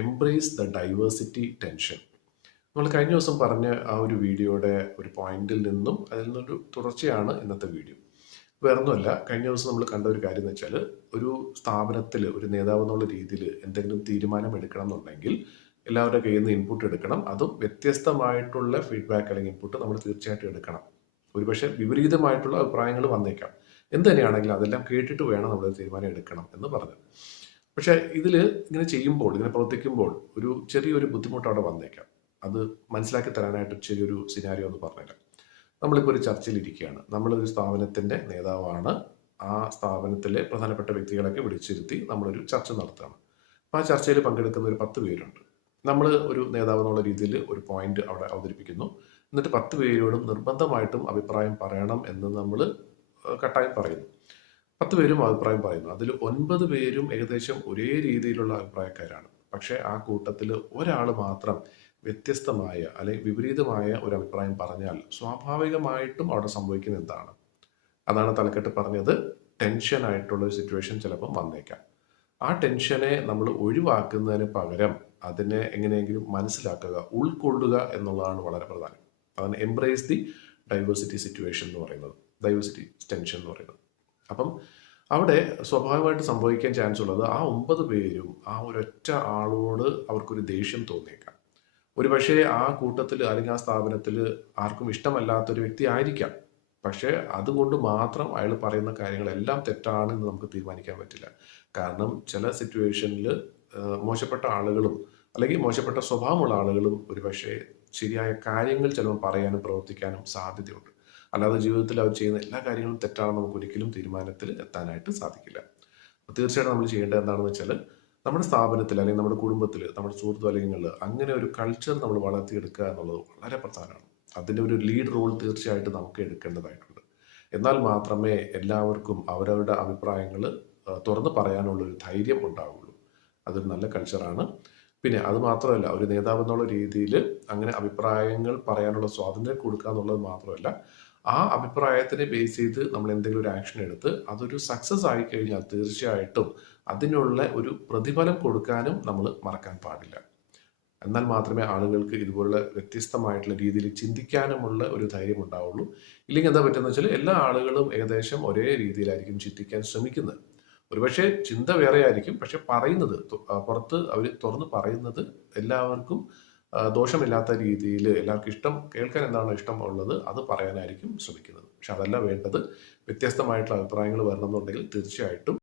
Embrace the diversity tension. നമ്മൾ കഴിഞ്ഞ ദിവസം പറഞ്ഞ ആ ഒരു വീഡിയോയുടെ ഒരു പോയിന്റിൽ നിന്നും അതിൽ നിന്നൊരു തുടർച്ചയാണ് ഇന്നത്തെ വീഡിയോ. വേറൊന്നുമല്ല, കഴിഞ്ഞ ദിവസം നമ്മൾ കണ്ട ഒരു കാര്യം എന്ന് വെച്ചാൽ, ഒരു സ്ഥാപനത്തിൽ ഒരു നേതാവ് എന്നുള്ള രീതിയിൽ എന്തെങ്കിലും തീരുമാനം എടുക്കണം എന്നുണ്ടെങ്കിൽ എല്ലാവരുടെ കയ്യിൽ നിന്ന് ഇൻപുട്ട് എടുക്കണം. അതും വ്യത്യസ്തമായിട്ടുള്ള ഫീഡ്ബാക്ക് അല്ലെങ്കിൽ ഇൻപുട്ട് നമ്മൾ തീർച്ചയായിട്ടും എടുക്കണം. ഒരുപക്ഷെ വിപരീതമായിട്ടുള്ള അഭിപ്രായങ്ങൾ വന്നേക്കാം. എന്ത് തന്നെയാണെങ്കിലും അതെല്ലാം കേട്ടിട്ട് വേണം നമ്മൾ തീരുമാനം എടുക്കണം എന്ന് പറഞ്ഞു. പക്ഷേ ഇതിൽ ഇങ്ങനെ ചെയ്യുമ്പോൾ, ഇങ്ങനെ പ്രവർത്തിക്കുമ്പോൾ ഒരു ചെറിയൊരു ബുദ്ധിമുട്ട് അവിടെ വന്നേക്കാം. അത് മനസ്സിലാക്കി തരാനായിട്ട് ചെറിയൊരു സിനാരിയോ എന്ന് പറഞ്ഞുതരാം. നമ്മളിപ്പോൾ ഒരു ചർച്ചയിൽ ഇരിക്കുകയാണ്. നമ്മളൊരു സ്ഥാപനത്തിൻ്റെ നേതാവാണ്. ആ സ്ഥാപനത്തിലെ പ്രധാനപ്പെട്ട വ്യക്തികളൊക്കെ വിളിച്ചിരുത്തി നമ്മളൊരു ചർച്ച നടത്തുകയാണ്. അപ്പോൾ ആ ചർച്ചയിൽ പങ്കെടുക്കുന്ന ഒരു 10 പേരുണ്ട്. നമ്മൾ ഒരു നേതാവ് എന്നുള്ള രീതിയിൽ ഒരു പോയിന്റ് അവിടെ അവതരിപ്പിക്കുന്നു. എന്നിട്ട് 10 പേരോടും നിർബന്ധമായിട്ടും അഭിപ്രായം പറയണം എന്ന് നമ്മൾ കട്ടായം പറയുന്നു. 10 പേരും അഭിപ്രായം പറയുന്നു. അതിൽ 9 പേരും ഏകദേശം ഒരേ രീതിയിലുള്ള അഭിപ്രായക്കാരാണ്. പക്ഷേ ആ കൂട്ടത്തിൽ ഒരാൾ മാത്രം വ്യത്യസ്തമായ അല്ലെങ്കിൽ വിപരീതമായ ഒരു അഭിപ്രായം പറഞ്ഞാൽ സ്വാഭാവികമായിട്ടും അവിടെ സംഭവിക്കുന്നത് എന്താണ്? അതാണ് തലക്കെട്ട് പറഞ്ഞത്. ടെൻഷൻ ആയിട്ടുള്ള ഒരു സിറ്റുവേഷൻ ചിലപ്പം വന്നേക്കാം. ആ ടെൻഷനെ നമ്മൾ ഒഴിവാക്കുന്നതിന് പകരം അതിനെ എങ്ങനെയെങ്കിലും മനസ്സിലാക്കുക, ഉൾക്കൊള്ളുക എന്നുള്ളതാണ് വളരെ പ്രധാനം. അതാണ് എംബ്രേസ് ദി ഡൈവേഴ്സിറ്റി സിറ്റുവേഷൻ എന്ന് പറയുന്നത്, ഡൈവേഴ്സിറ്റി ടെൻഷൻ എന്ന് പറയുന്നത്. അപ്പം അവിടെ സ്വാഭാവികമായിട്ട് സംഭവിക്കാൻ ചാൻസ് ഉള്ളത്, ആ 9 പേരും ആ ഒരൊറ്റ ആളോട് അവർക്കൊരു ദേഷ്യം തോന്നിയേക്കാം. ഒരു പക്ഷേ ആ കൂട്ടത്തിൽ അല്ലെങ്കിൽ ആ സ്ഥാപനത്തിൽ ആർക്കും ഇഷ്ടമല്ലാത്തൊരു വ്യക്തി ആയിരിക്കാം. പക്ഷേ അതുകൊണ്ട് മാത്രം അയാൾ പറയുന്ന കാര്യങ്ങളെല്ലാം തെറ്റാണ് എന്ന് നമുക്ക് തീരുമാനിക്കാൻ പറ്റില്ല. കാരണം ചില സിറ്റുവേഷനിൽ മോശപ്പെട്ട ആളുകളും അല്ലെങ്കിൽ മോശപ്പെട്ട സ്വഭാവമുള്ള ആളുകളും ഒരു പക്ഷേ ശരിയായ കാര്യങ്ങൾ ചിലപ്പോൾ പറയാനും പ്രവർത്തിക്കാനും സാധ്യതയുണ്ട്. അല്ലാതെ ജീവിതത്തിൽ അവർ ചെയ്യുന്ന എല്ലാ കാര്യങ്ങളും തെറ്റാണെന്ന് നമുക്ക് ഒരിക്കലും തീരുമാനത്തിൽ എത്താനായിട്ട് സാധിക്കില്ല. അപ്പോൾ തീർച്ചയായിട്ടും നമ്മൾ ചെയ്യേണ്ടത് എന്താണെന്ന് വെച്ചാൽ, നമ്മുടെ സ്ഥാപനത്തിൽ അല്ലെങ്കിൽ നമ്മുടെ കുടുംബത്തിൽ, നമ്മുടെ സുഹൃത്ത് വലയങ്ങളിൽ അങ്ങനെ ഒരു കൾച്ചർ നമ്മൾ വളർത്തിയെടുക്കുക എന്നുള്ളത് വളരെ പ്രധാനമാണ്. അതിൻ്റെ ഒരു ലീഡ് റോൾ തീർച്ചയായിട്ടും നമുക്ക് എടുക്കേണ്ടതായിട്ടുണ്ട്. എന്നാൽ മാത്രമേ എല്ലാവർക്കും അവരവരുടെ അഭിപ്രായങ്ങൾ തുറന്ന് പറയാനുള്ളൊരു ധൈര്യം ഉണ്ടാവുള്ളൂ. അതൊരു നല്ല കൾച്ചറാണ്. പിന്നെ അത് മാത്രമല്ല, ഒരു നേതാവ് എന്നുള്ള രീതിയിൽ അങ്ങനെ അഭിപ്രായങ്ങൾ പറയാനുള്ള സ്വാതന്ത്ര്യം കൊടുക്കുക എന്നുള്ളത് മാത്രമല്ല, ആ അഭിപ്രായത്തിനെ ബേസ് ചെയ്ത് നമ്മൾ എന്തെങ്കിലും ഒരു ആക്ഷൻ എടുത്ത് അതൊരു സക്സസ് ആയി കഴിഞ്ഞാൽ തീർച്ചയായിട്ടും അതിനുള്ള ഒരു പ്രതിഫലം കൊടുക്കാനും നമ്മൾ മറക്കാൻ പാടില്ല. എന്നാൽ മാത്രമേ ആളുകൾക്ക് ഇതുപോലുള്ള വ്യത്യസ്തമായിട്ടുള്ള രീതിയിൽ ചിന്തിക്കാനുമുള്ള ഒരു ധൈര്യം ഉണ്ടാവുള്ളൂ. ഇല്ലെങ്കിൽ എന്താ പറ്റുന്നത് വെച്ചാൽ, എല്ലാ ആളുകളും ഏകദേശം ഒരേ രീതിയിലായിരിക്കും ചിന്തിക്കാൻ ശ്രമിക്കുന്നത്. ഒരുപക്ഷെ ചിന്ത വേറെ ആയിരിക്കും, പക്ഷെ പറയുന്നത് പുറത്ത് അവർ തുറന്ന് പറയുന്നത് എല്ലാവർക്കും ദോഷമില്ലാത്ത രീതിയിൽ, എല്ലാവർക്കും കേൾക്കാൻ എന്താണോ ഇഷ്ടം ഉള്ളത് അത് പറയാനായിരിക്കും ശ്രമിക്കുന്നത്. പക്ഷെ അതല്ല വേണ്ടത്. വ്യത്യസ്തമായിട്ടുള്ള അഭിപ്രായങ്ങൾ വരണമെന്നുണ്ടെങ്കിൽ തീർച്ചയായിട്ടും